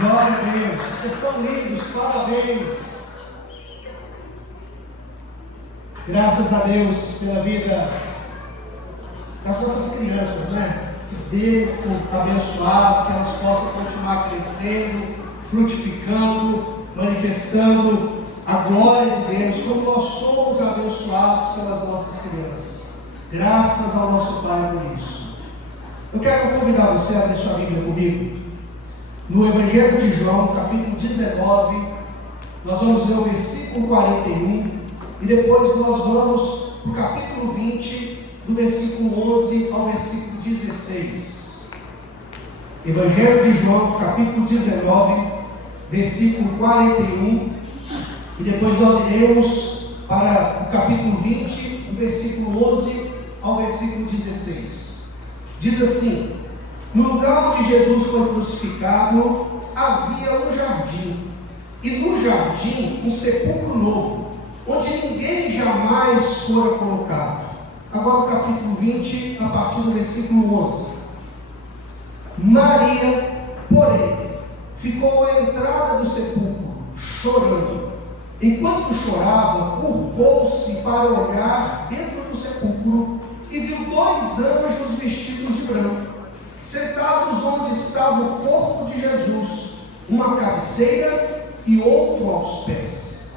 Glória a Deus, vocês estão lindos, parabéns. Graças a Deus pela vida das nossas crianças, né? Que dê abençoado, que elas possam continuar crescendo, frutificando, manifestando a glória de Deus, como nós somos abençoados pelas nossas crianças. Graças ao nosso Pai por isso. Eu quero convidar você a abrir sua Bíblia comigo. No Evangelho de João, capítulo 19, nós vamos ler o versículo 41 e depois nós vamos para o capítulo 20, do versículo 11 ao versículo 16. Evangelho de João, capítulo 19, versículo 41, e depois nós iremos para o capítulo 20, do versículo 11 ao versículo 16. Diz assim: no lugar onde Jesus foi crucificado, havia um jardim, e no jardim um sepulcro novo, onde ninguém jamais fora colocado. Agora o capítulo 20, a partir do versículo 11. Maria, porém, ficou à entrada do sepulcro, chorando. Enquanto chorava, curvou-se para olhar dentro do sepulcro, e viu dois anjos vestidos de branco, sentados onde estava o corpo de Jesus, uma cabeceira e outro aos pés.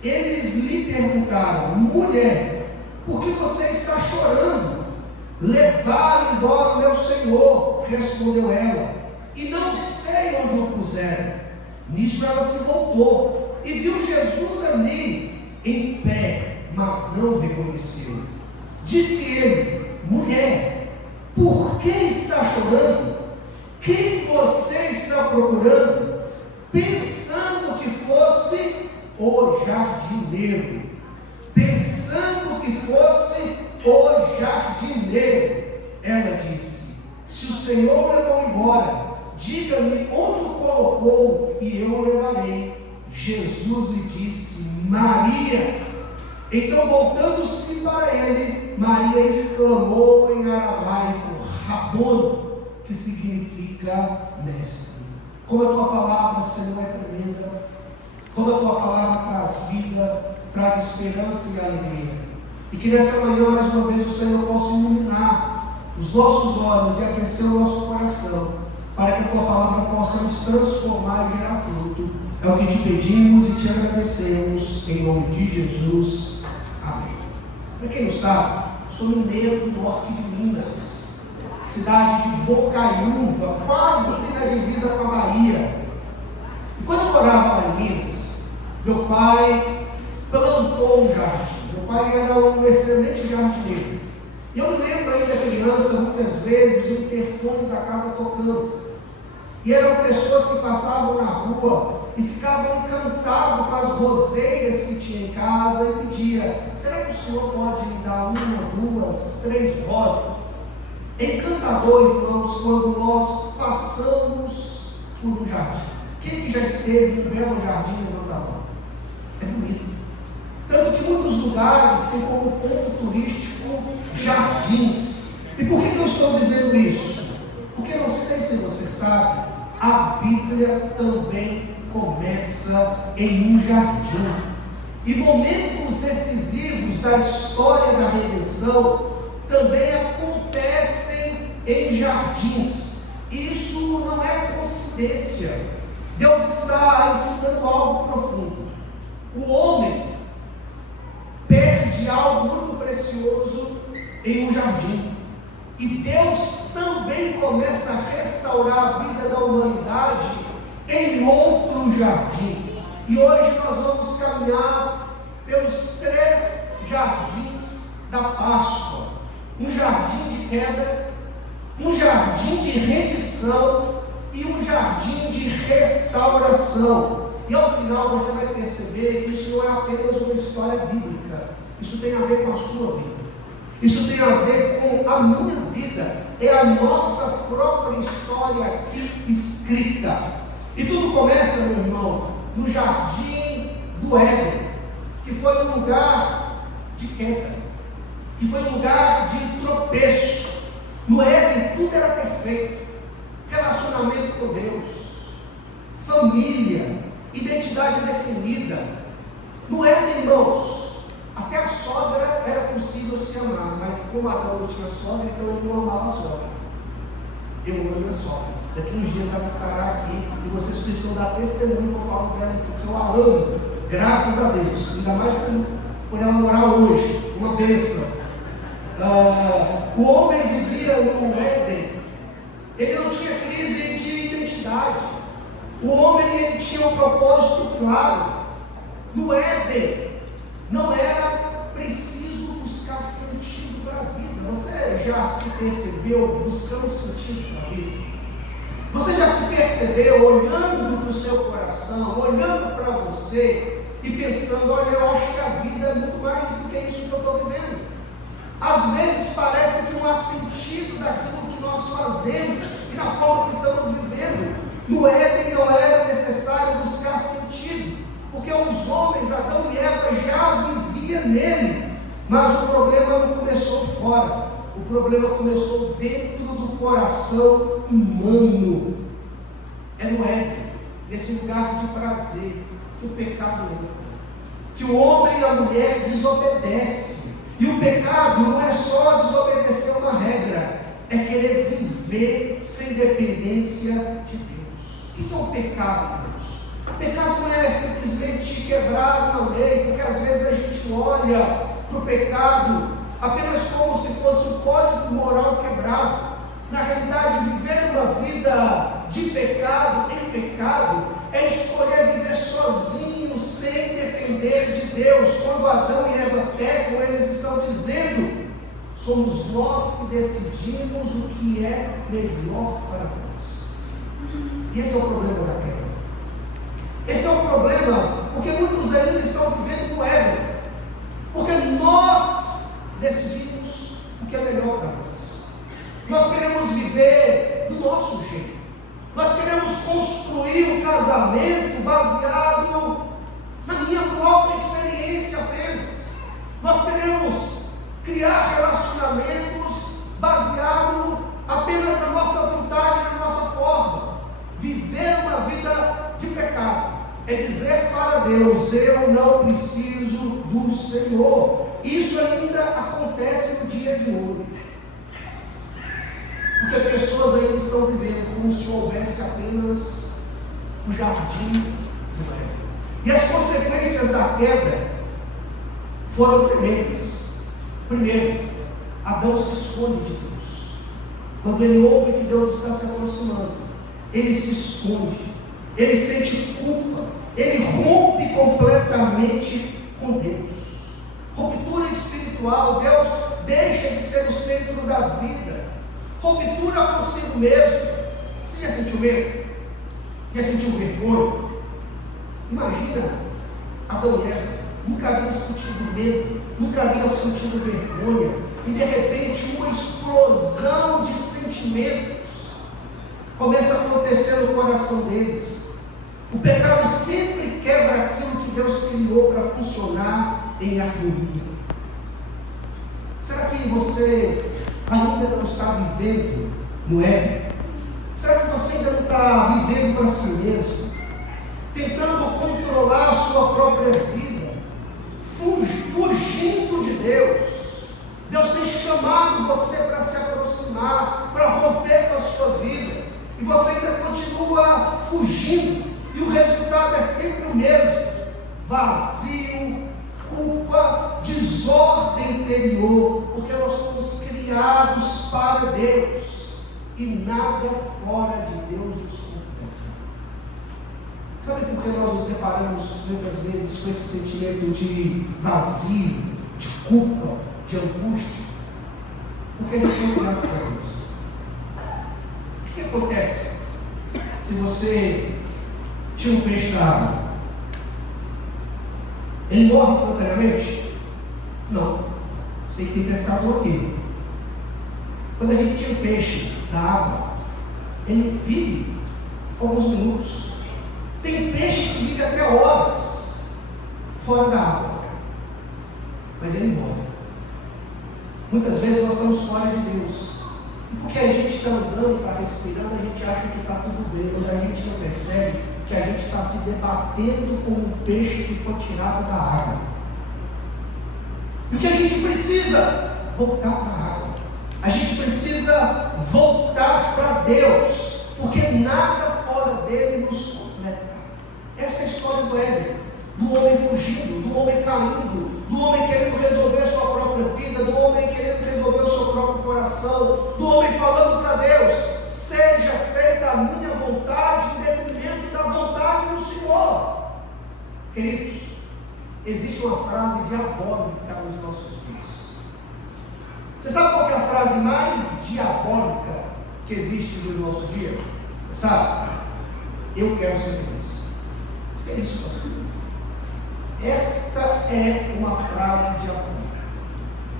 Eles lhe perguntaram: mulher, por que você está chorando? Levaram embora o meu Senhor, respondeu ela, e não sei onde o puseram. Nisso ela se voltou e viu Jesus ali, em pé, mas não reconheceu. Disse ele: mulher, por que está chorando? Quem você está procurando? Pensando que fosse o jardineiro. Pensando que fosse o jardineiro. Ela disse: se o Senhor levou embora, diga-me onde o colocou e eu o levarei. Jesus lhe disse: Maria. Então, voltando-se para ele, Maria exclamou em aramaico: Rabone, que significa mestre. Como a tua palavra, Senhor, é tremenda, como a tua palavra traz vida, traz esperança e alegria. E que nessa manhã, mais uma vez, o Senhor possa iluminar os nossos olhos e aquecer o nosso coração, para que a tua palavra possa nos transformar e gerar fruto. É o que te pedimos e te agradecemos, em nome de Jesus. Amém. Para quem não sabe, sou mineiro do norte de Minas, cidade de Bocaiúva, quase na divisa com a Bahia. E quando eu morava lá em Minas, meu pai plantou um jardim. Meu pai era um excelente jardineiro. E eu me lembro ainda criança, muitas vezes, o interfone da casa tocando. E eram pessoas que passavam na rua e ficavam encantados com as roseiras que tinha em casa e pedia: será que o senhor pode me dar uma, duas, três rosas? Encantador, irmãos, quando nós passamos por um jardim. Quem que já esteve em um belo jardim, levanta a mão? É bonito. Tanto que muitos lugares têm como ponto turístico jardins. E por que eu estou dizendo isso? Porque não sei se você sabe, a Bíblia também começa em um jardim. E momentos decisivos da história da redenção também acontecem em jardins. E isso não é coincidência. Deus está ensinando algo profundo. O homem perde algo muito precioso em um jardim. E Deus também começa a restaurar a vida da humanidade em outro jardim. E hoje nós vamos caminhar pelos 3 jardins da Páscoa. Um jardim de queda, um jardim de rendição e um jardim de restauração. E ao final você vai perceber que isso não é apenas uma história bíblica. Isso tem a ver com a sua vida. Isso tem a ver com a minha vida. É a nossa própria história aqui escrita. E tudo começa, meu irmão, no jardim do Éden, que foi um lugar de queda, que foi um lugar de tropeço. No Éden tudo era perfeito. Relacionamento com Deus, família, identidade definida. Não é, irmãos? Até a sogra era possível se amar, mas como Adão não tinha sogra, então ele não amava a sogra. Eu amo a minha sogra. Daqui uns dias ela estará aqui e vocês precisam dar testemunho que eu falo dela aqui, que eu a amo, graças a Deus, ainda mais por ela morar hoje, uma bênção. O homem vivia no Éden, ele não tinha crise de identidade. O homem ele tinha um propósito claro. No Éden não era preciso buscar sentido para a vida. Você já se percebeu buscando sentido para a vida? Você já se percebeu olhando para o seu coração, olhando para você e pensando, olha, eu acho que a vida é muito mais do que isso que eu estou vivendo. Às vezes parece que não há sentido daquilo que nós fazemos e na forma que estamos vivendo. No Éden não era necessário buscar sentido, porque os homens, Adão e Eva, já viviam nele. Mas o problema não começou fora, o problema começou dentro do coração humano. É no Éden, nesse lugar de prazer, que o pecado entra, que o homem e a mulher desobedecem. E o pecado não é só desobedecer uma regra, é querer viver sem dependência de Deus. O que é o pecado, Deus? O pecado não é simplesmente quebrar uma lei, porque às vezes a gente olha para o pecado apenas como se fosse um código moral quebrado. Na realidade, viver uma vida de pecado, em pecado, é escolher viver sozinho, sem depender de Deus. Quando Adão e Eva pecam, eles estão dizendo, somos nós que decidimos o que é melhor para nós. E esse é o problema da queda. Esse é o problema, porque muitos ainda estão vivendo no Éden, porque nós decidimos o que é melhor para nós. Nós queremos viver do nosso jeito. Nós queremos construir um casamento baseado na minha própria experiência apenas. Nós queremos criar relacionamentos baseado apenas na nossa vontade, na nossa forma. Viver uma vida de pecado é dizer para Deus, eu não preciso do Senhor. Isso ainda acontece no dia de hoje. Porque pessoas ainda estão vivendo como se houvesse apenas o jardim do Éden. E as consequências da queda foram tremendas. Primeiro, Adão se esconde de Deus. Quando ele ouve que Deus está se aproximando, ele se esconde, ele sente culpa, ele rompe completamente com Deus. Ruptura espiritual, Deus deixa de ser o centro da vida. Ruptura consigo mesmo. Você já sentiu medo? Já sentiu vergonha? Imagina, Adão e Eva nunca haviam sentido medo, nunca haviam sentido vergonha, e de repente uma explosão de sentimentos começa a acontecer no coração deles. O pecado sempre quebra aquilo que Deus criou para funcionar em harmonia. Será que você ainda não está vivendo no Éden? Será que você ainda não está vivendo para si mesmo? Tentando controlar a sua própria vida, fugindo de Deus. Deus tem chamado você para se aproximar, para romper com a sua vida, e você ainda continua fugindo, e o resultado é sempre o mesmo: vazio, culpa, desordem interior, porque nós somos criados para Deus, e nada fora de Deus nos completa. Sabe por que nós nos deparamos muitas vezes com esse sentimento de vazio, de culpa, de angústia? Porque a gente não olha para Deus. O que acontece se você tira um peixe da água? Ele morre instantaneamente? Não. Sei que tem pescador aqui. Quando a gente tira o peixe da água, ele vive alguns minutos. Tem peixe que vive até horas fora da água, mas ele morre. Muitas vezes nós estamos fora de Deus, Porque a gente está andando, está respirando, a gente acha que está tudo bem, mas a gente não percebe que a gente está se debatendo com um peixe que foi tirado da água. E o que a gente precisa? Voltar para a água. A gente precisa voltar para Deus, porque nada fora dele nos completa. Essa é a história do Éden, do homem fugindo, do homem caindo, do homem querendo resolver a sua própria vida, do homem querendo resolver o seu próprio coração, do homem falando para Deus: seja feita a minha vontade em detrimento da vontade do Senhor. Queridos, existe uma frase diabólica nos nossos dias. Você sabe qual é a frase mais diabólica que existe no nosso dia? Você sabe? Eu quero ser feliz. O que é isso, pastor? Esta é uma frase diabólica.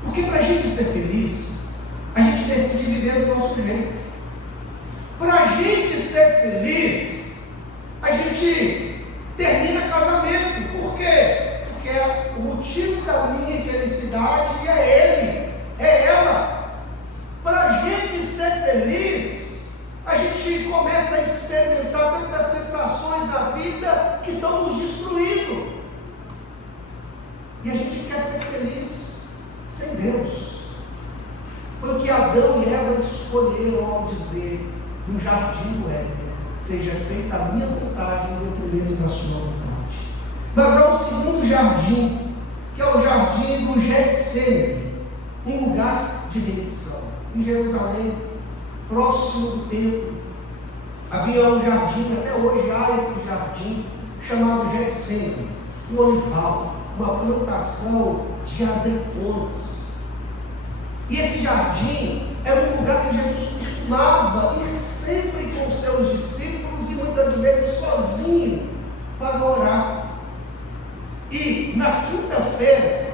Porque para a gente ser feliz, a gente decide viver do nosso jeito. Para a gente ser feliz, a gente termina casamento. Por quê? Porque o motivo da minha infelicidade é ele, é ela. Para a gente ser feliz, a gente começa a experimentar tantas sensações da vida que estão nos destruindo. E a gente quer ser feliz sem Deus. Foi o que Adão e Eva escolheram ao dizer no jardim do Éden: seja feita a minha vontade em detrimento da sua vontade. Mas há um segundo jardim, que é o jardim do Getsemane, um lugar de remissão. Em Jerusalém, próximo do templo, havia um jardim, até hoje há esse jardim, chamado Getsemane, um olival, uma plantação de azeitonas. E esse jardim era um lugar que Jesus costumava ir sempre com seus discípulos e muitas vezes sozinho para orar. E na quinta-feira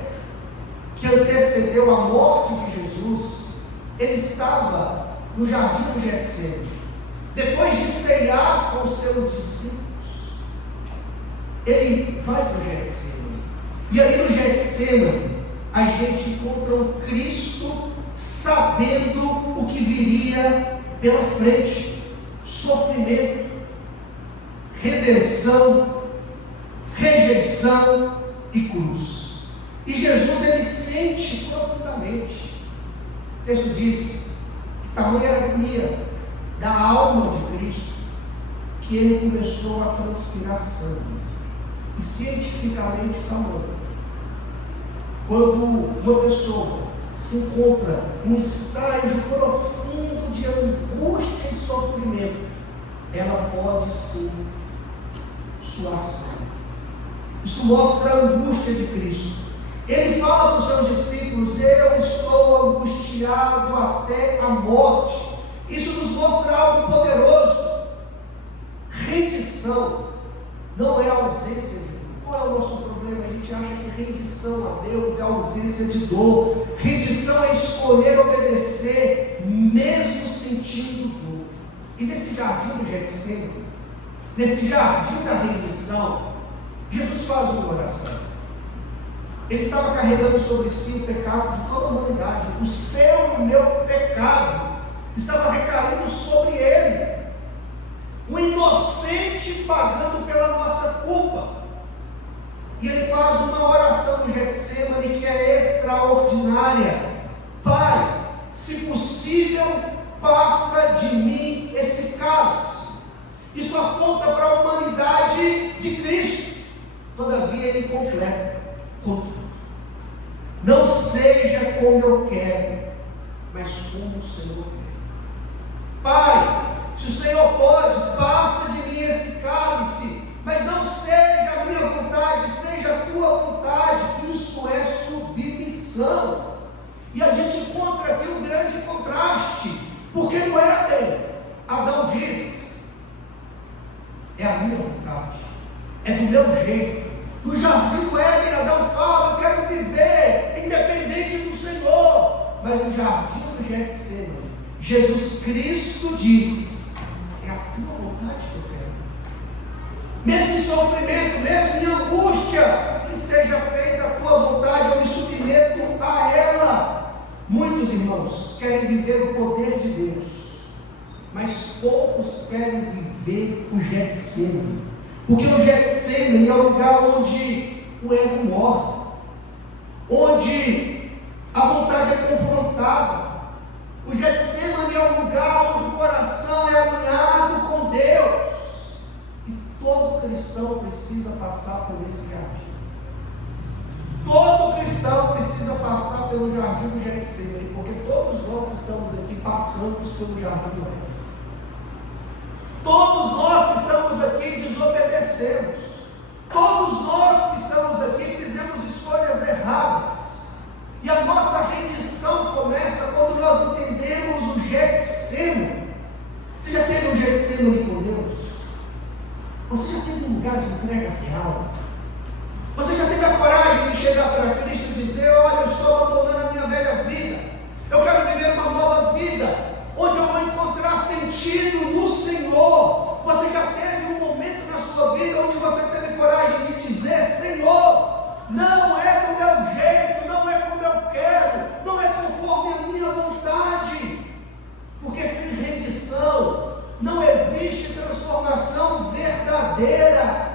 que antecedeu a morte de Jesus, ele estava no jardim do Getsemane. Depois de ceiar com seus discípulos, ele vai para o Getsemane. E ali no Getsemane, a gente encontra um Cristo sabendo o que viria pela frente: sofrimento, redenção, rejeição e cruz. E Jesus, ele sente profundamente. O texto diz que tamanha era a agonia da alma de Cristo, que ele começou a transpirar sangue. E cientificamente falando, quando uma pessoa se encontra num estágio profundo de angústia e sofrimento, ela pode sim suar sangue. Isso mostra a angústia de Cristo. Ele fala para os seus discípulos: eu estou angustiado até a morte. Isso nos mostra algo poderoso. Rendição não é ausência de dor. Qual é o nosso problema? A gente acha que rendição a Deus é ausência de dor. Rendição é escolher obedecer, mesmo sentindo dor. E nesse jardim do Getsemane, nesse jardim da rendição, Jesus faz uma oração. Ele estava carregando sobre si o pecado de toda a humanidade. O seu e o meu pecado estava recaindo sobre ele. O inocente pagando pela nossa culpa. E ele faz uma oração no Getsemane que é extraordinária: Pai, se possível, passa de mim esse cálice. Isso aponta para a humanidade de Cristo. Todavia ele completa: contudo, não seja como eu quero, mas como o Senhor quer. Pai, se o Senhor pode, passa de mim esse cálice, mas não seja a minha vontade, seja a tua vontade. Isso é submissão. E a gente encontra aqui um grande contraste, porque no Éden, Adão diz: é a minha vontade, é do meu jeito. No jardim do Éden, Adão fala: eu quero viver independente do Senhor. Mas no jardim do Getsemane, Jesus Cristo diz: é a tua vontade que eu quero. Mesmo em sofrimento, mesmo em angústia, que seja feita a tua vontade, eu me submeto a ela. Muitos irmãos querem viver o poder de Deus, mas poucos querem viver o Getsemane, porque o Getsemane é o lugar onde o ego morre, onde a vontade é confrontada. O Getsemane é o lugar onde o coração é alinhado com Deus, e todo cristão precisa passar por esse jardim. Todo cristão precisa passar pelo jardim do Getsemane, porque todos nós que estamos aqui passamos pelo jardim do ego. Todos nós que estamos aqui desobedecemos. Todos nós que estamos aqui fizemos escolhas erradas. E a nossa rendição começa quando nós entendemos o Getsemane. Você já teve um Getsemane com Deus? Você já teve um lugar de entrega real? Você já teve a coragem de chegar para Cristo e dizer: olha, eu estou abandonando a minha velha vida, eu quero viver uma nova vida, onde eu vou encontrar sentido no Senhor. Você já teve um momento na sua vida onde você teve coragem de dizer: Senhor, não é do meu jeito, não é como eu quero, não é conforme a minha vontade, porque sem rendição não existe transformação verdadeira.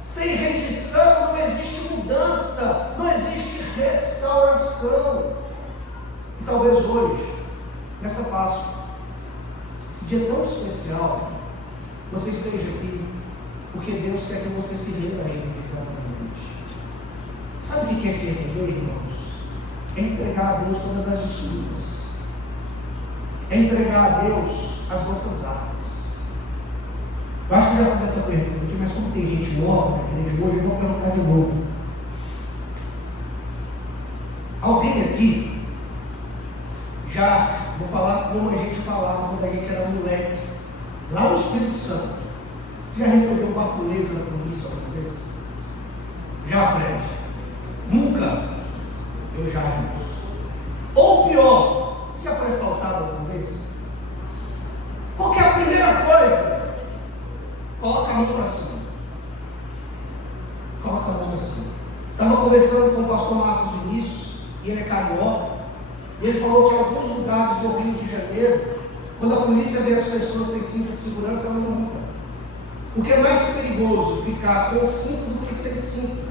Sem rendição não existe mudança, não existe restauração. E talvez hoje, nessa Páscoa, esse dia tão especial, você esteja aqui porque Deus quer que você se renda a Ele verdadeiramente. Sabe o que é se render, irmãos? É entregar a Deus todas as desculpas, é entregar a Deus as nossas armas. Eu acho que eu já fiz essa pergunta aqui, mas como tem gente nova na igreja hoje, eu vou perguntar de novo. Alguém aqui, já vou falar como a gente falava quando a gente era moleque, lá no Espírito Santo. Você já recebeu um baculejo na polícia alguma vez? Já, Fred? Nunca? Eu já, irmãos. Ou pior, você já foi assaltado alguma vez? Qual que é a primeira coisa? Coloca a mão para cima. Coloca a mão para cima. Estava conversando com o pastor Marcos Vinícius, e ele é carioca, e ele falou que em alguns lugares do Rio de Janeiro, quando a polícia vê as pessoas sem cinto de segurança, ela não multa. Porque é mais perigoso ficar com cinto do que sem cinto.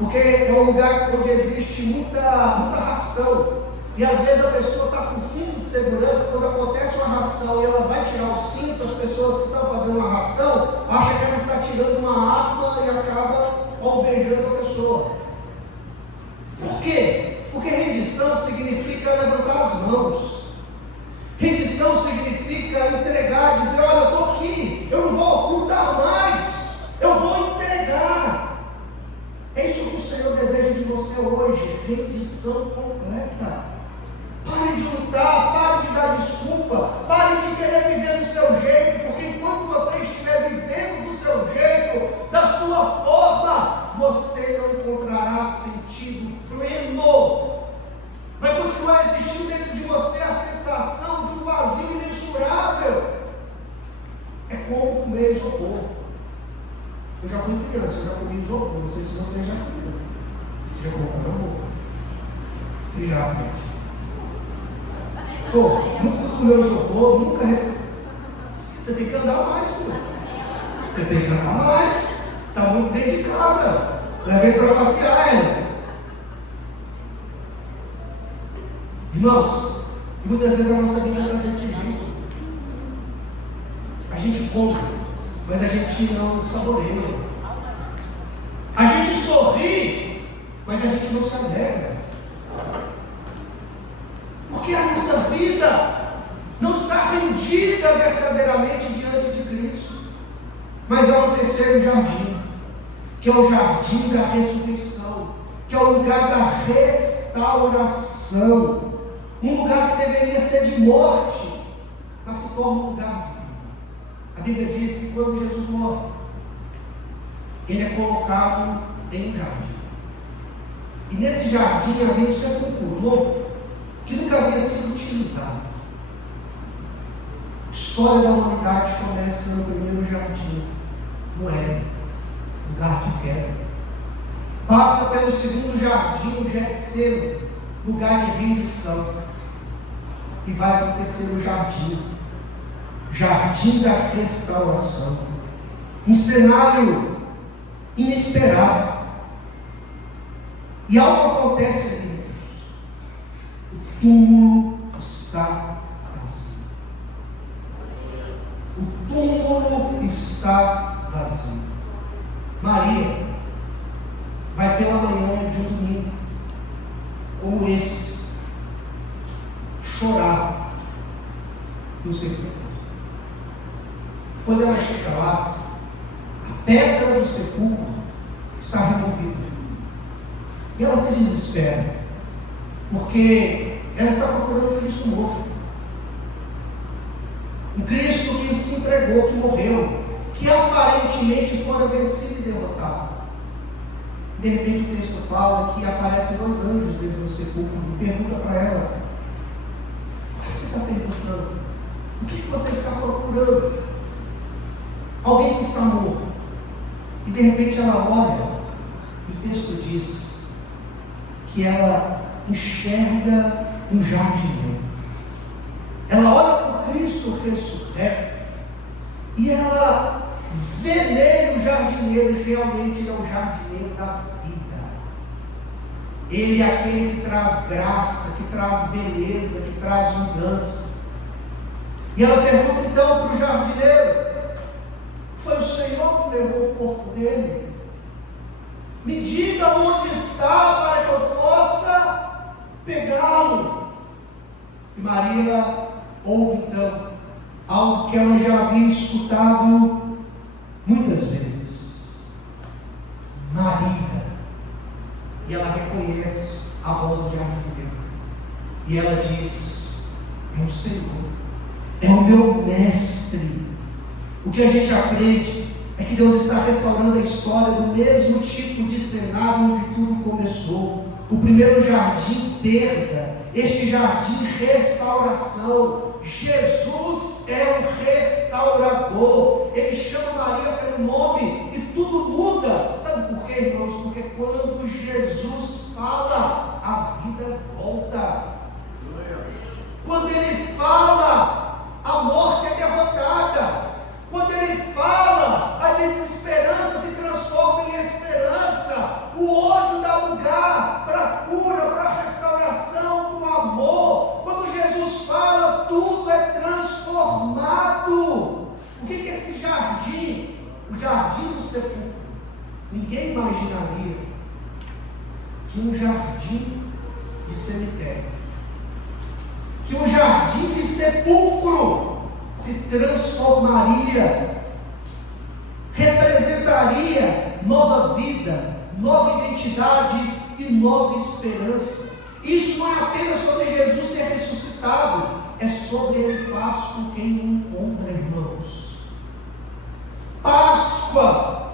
Porque é um lugar onde existe muita arrastão. E às vezes a pessoa está com cinto de segurança, quando acontece um arrastão e ela vai tirar o cinto, as pessoas que estão fazendo um arrastão acham que ela está tirando uma arma e acaba alvejando a pessoa. Por quê? Porque rendição significa levantar as mãos. Rendição significa entregar, dizer: olha, eu estou aqui, eu não vou lutar mais, eu vou entregar. É isso que o Senhor deseja de você hoje, rendição completa. Pare de lutar, pare de dar desculpa, pare de querer viver do seu jeito, porque enquanto você estiver vivendo do seu jeito, da sua forma, você não encontrará sentido pleno. Vai continuar existindo dentro de você a sensação de um vazio imensurável. É como comer isopor. Eu já fui criança, eu já comi isopor, não sei se você já comeu. Você já colocou na boca? Você já fez? Pô, nunca comeu isopor, nunca recebeu. Você tem que andar mais, filho. Você tem que andar mais. Está muito dentro de casa. Levei para passear, ele. Irmãos, muitas vezes a nossa vida está desse jeito. A gente compra, mas a gente não saboreia. A gente sorri, mas a gente não se alegra. Porque a nossa vida não está rendida verdadeiramente diante de Cristo. Mas há um terceiro jardim, que é o jardim da ressurreição, que é o lugar da restauração. Um lugar que deveria ser de morte, mas se torna um lugar de vida. A Bíblia diz que quando Jesus morre, ele é colocado em um jardim. E nesse jardim havia um sepulcro novo, que nunca havia sido utilizado. A história da humanidade começa no primeiro jardim, no Éden, lugar de queda. Passa pelo segundo jardim, o Getsemane, lugar de rendição. e vai acontecer o jardim da restauração. Um cenário inesperado. E algo acontece ali. O túmulo está vazio. O túmulo está vazio. Maria vai pela manhã de um domingo como esse chorar no sepulcro. Quando ela chega lá, a pedra do sepulcro está removida. E ela se desespera, porque ela está procurando um Cristo morto. Um Cristo que se entregou, que morreu, que aparentemente fora vencido e derrotado. De repente o texto fala que aparecem 2 anjos dentro do sepulcro e pergunta para ela: o que você está perguntando? O que você está procurando? Alguém que está morto. E de repente ela olha, e o texto diz que ela enxerga um jardineiro. Ela olha para o Cristo ressurreto e ela vê nele o jardineiro, e realmente ele é o jardineiro da vida. Ele é aquele que traz graça, que traz beleza, que traz mudança. E ela pergunta então para o jardineiro: foi o Senhor que levou o corpo dele? Me diga onde está para que eu possa pegá-lo. E Maria ouve então algo que ela já havia escutado muitas vezes: Maria. E ela reconhece a voz do jardineiro. E ela diz: é o Senhor, é o meu mestre. O que a gente aprende é que Deus está restaurando a história do mesmo tipo de cenário onde tudo começou. O primeiro jardim, perda. Este jardim, restauração. Jesus é um restaurador. Ele chama Maria pelo nome e tudo muda. Sabe por quê, irmãos? Porque quando Jesus fala, a vida volta. Quando ele fala, a morte é derrotada. Quando ele fala, a desesperança se transforma em esperança. O ódio dá lugar para a cura, para a restauração, para o amor. Quando Jesus fala, tudo é transformado. O que é esse jardim? O jardim do sepulcro. Ninguém imaginaria que um jardim de cemitério, que um jardim de sepulcro se transformaria, representaria nova vida, nova identidade e nova esperança. Isso não é apenas sobre Jesus ter ressuscitado, é sobre ele faz com quem o encontra, irmãos. Páscoa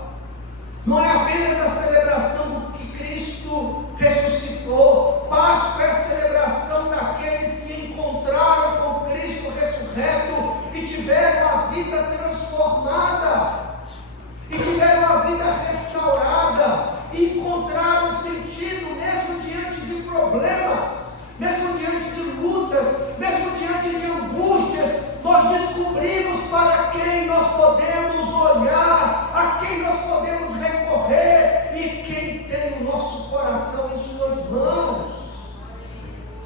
não é apenas a celebração do que Cristo ressuscitou. Páscoa é a celebração daqueles que encontraram com Cristo ressurreto e tiveram a vida transformada, e tiveram a vida restaurada, e encontraram sentido mesmo diante de problemas, mesmo diante de lutas, mesmo diante de angústias. Nós descobrimos para quem nós podemos olhar, a quem nós podemos recorrer, e quem tem o nosso coração em suas mãos.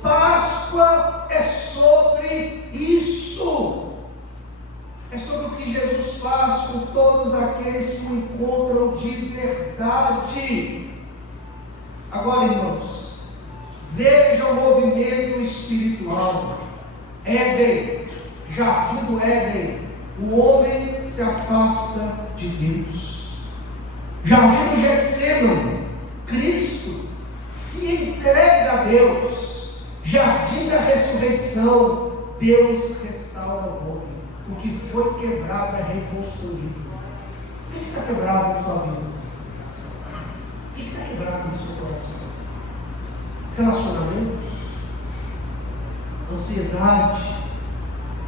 Páscoa é sobre isso. É sobre o que Jesus faz com todos aqueles que o encontram de verdade. Agora, irmãos, veja o movimento espiritual. Éden, jardim do Éden, o homem se afasta de Deus. Jardim do Getsêmani, Cristo se entrega a Deus. Jardim da ressurreição, Deus restaura o homem. O que foi quebrado é reconstruído. O que está quebrado na sua vida? O que está quebrado no seu coração? Relacionamentos? Ansiedade?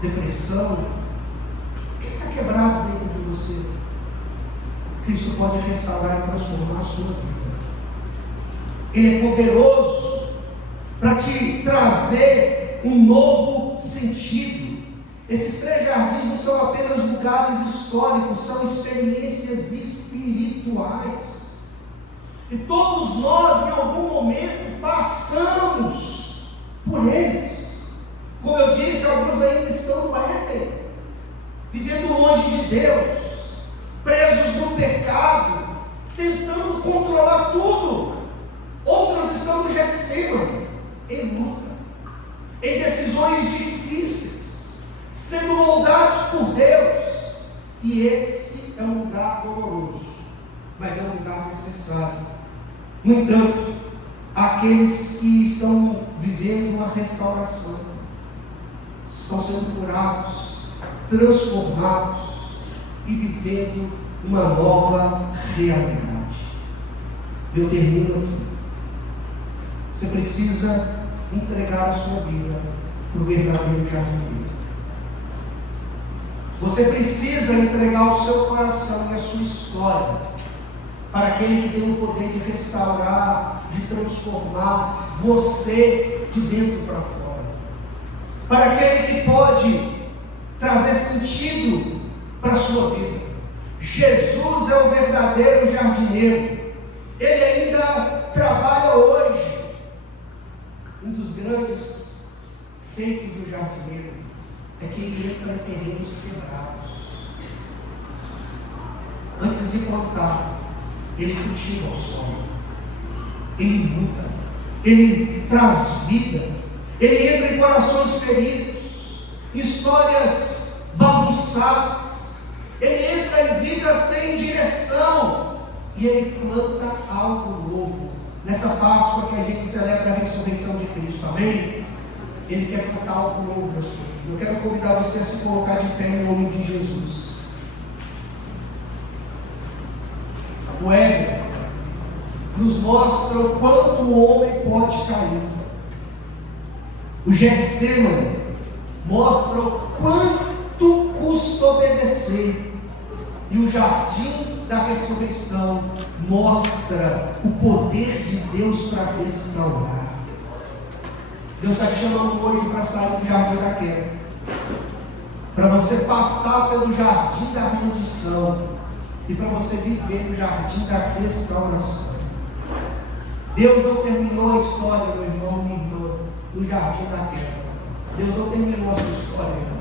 Depressão? O que está quebrado dentro de você? Cristo pode restaurar e transformar a sua vida. Ele é poderoso para te trazer um novo sentido. Esses 3 jardins não são apenas lugares históricos, são experiências espirituais. E todos nós, em algum momento, passamos por eles. Como eu disse, alguns ainda estão no Éden, vivendo longe de Deus, presos no pecado, tentando controlar tudo. Outros estão no Getsemane, em luta, em decisões difíceis, sendo moldados por Deus. E esse é um lugar doloroso, mas é um lugar necessário. No entanto, aqueles que estão vivendo uma restauração, estão sendo curados, transformados e vivendo uma nova realidade. Eu termino aqui. Você precisa entregar a sua vida para o verdadeiro jardineiro. Você precisa entregar o seu coração e a sua história para aquele que tem o poder de restaurar, de transformar você de dentro para fora, para aquele que pode trazer sentido para a sua vida. Jesus é o verdadeiro jardineiro. Ele ainda trabalha hoje. Um dos grandes feitos do jardineiro é que ele entra em terrenos quebrados. Antes de plantar, ele cultiva o solo, ele muda, ele traz vida, ele entra em corações feridos, histórias bagunçadas, ele entra em vida sem direção e ele planta algo novo. Nessa Páscoa que a gente celebra a ressurreição de Cristo, amém? Ele quer plantar algo novo na sua vida. Eu quero convidar você a se colocar de pé em nome de Jesus. O ego nos mostra o quanto o homem pode cair. O Getsemane mostra o quanto custa obedecer. E o jardim da ressurreição mostra o poder de Deus para restaurar. Deus está te chamando hoje para sair do jardim da queda, para você passar pelo jardim da rendição e para você viver no jardim da restauração. Deus não terminou a história, meu irmão, minha irmã, no jardim da queda. Deus não terminou a sua história, irmão.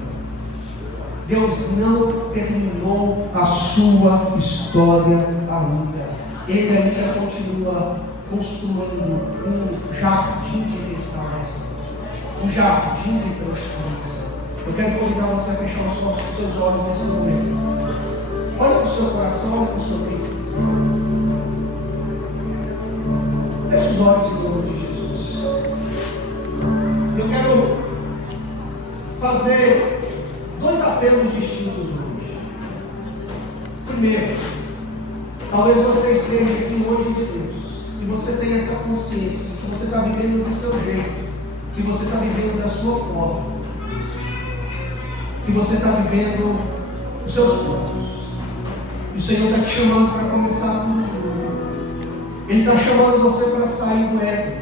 Deus não terminou a sua história ainda. Ele ainda continua construindo um jardim de restauração, um jardim de transformação. Eu quero convidar você a fechar os seus olhos nesse momento. Olha para o seu coração, olha para o seu peito. Feche os olhos em nome de Jesus. Eu quero fazer 2 apelos distintos hoje. Primeiro, talvez você esteja aqui longe de Deus e você tenha essa consciência que você está vivendo do seu jeito, que você está vivendo da sua forma, que você está vivendo os seus planos. E o Senhor está te chamando para começar tudo de novo. Ele está chamando você para sair do Éden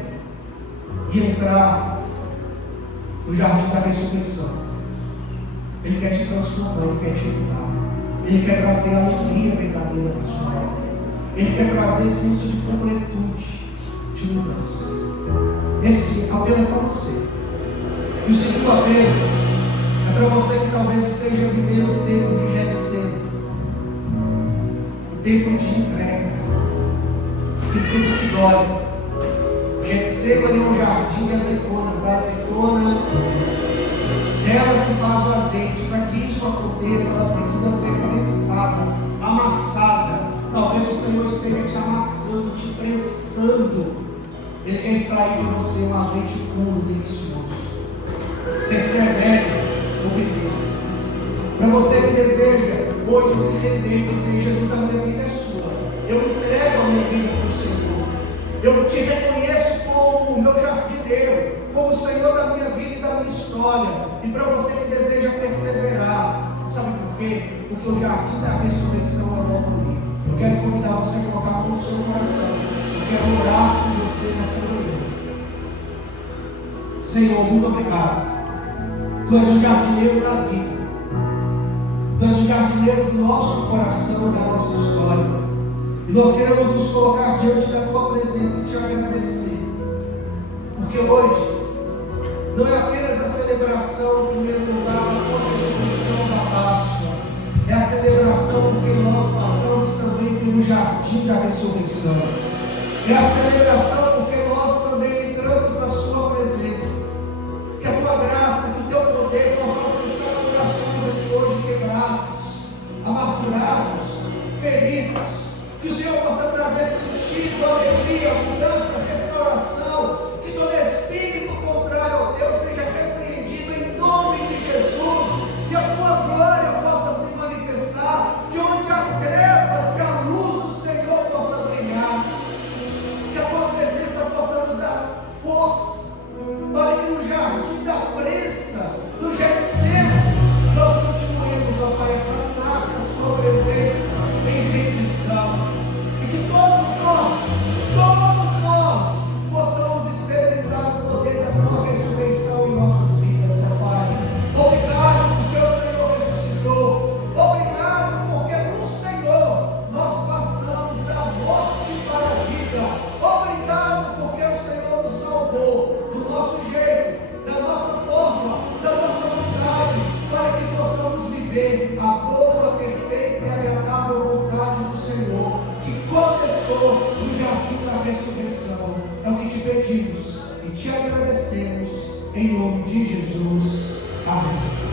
e entrar no jardim da ressurreição. Ele quer te transformar, Ele quer te mudar. Ele quer trazer a alegria verdadeira para a sua vida. Ele quer trazer senso de completude, de mudança. Esse apelo é para você. E o segundo apelo é para você que talvez esteja vivendo o tempo de Getsemane, o tempo de entrega, aquele tempo que dói. Getsemane é um jardim de azeitonas. A azeitona, dela se faz o azeite. Para que isso aconteça, ela precisa ser prensada, amassada. Talvez o Senhor esteja te amassando, te prensando. Ele quer extrair de você um azeite puro, delicioso. Persevere, obedeça. Para você que deseja hoje se render e dizer: Jesus, a minha vida é sua. Eu entrego a minha vida para o Senhor. Eu te reconheço como o meu jardineiro, como o Senhor da minha vida e da minha história. E para você que deseja perseverar, sabe por quê? Porque o jardim da ressurreição é logo ali. Eu quero convidar você a colocar a mão no seu coração. Eu quero orar por você nessa manhã. Senhor, muito obrigado, Tu és o jardineiro da vida. Tu és o jardineiro do nosso coração e da nossa história. E nós queremos nos colocar diante da Tua presença e Te agradecer. Porque hoje não é apenas a celebração, em primeiro lugar, da Tua ressurreição da Páscoa. É a celebração porque nós passamos também pelo jardim da ressurreição. É a celebração porque nós também entramos na Sua presença. Que a Tua graça, que o Teu poder possa alcançar corações aqui hoje quebrados, amargurados, feridos. Que o Senhor possa trazer sentido, alegria, mudança, restauração. Que todo espírito contrário ao Teu seja repreendido em nome de Jesus. Que a Tua glória possa se manifestar. Que onde há trevas, que a luz do Senhor possa brilhar. Que a Tua presença possa nos dar força, para que no jardim da prensa, do Getsemane, nós continuemos, ó Pai, a caminhar com a Sua presença em rendição. E que todos nós possamos experimentar o poder da Tua ressurreição em nossas vidas, ó Pai. Obrigado porque o Senhor ressuscitou. Obrigado porque no Senhor nós passamos da morte para a vida. Obrigado porque o Senhor nos salvou do nosso jeito, da nossa forma, da nossa vontade, para que possamos viver a boa, perfeita e agradável vontade do Senhor, que começou no jardim da ressurreição. É o que Te pedimos e Te agradecemos, em nome de Jesus. Amém.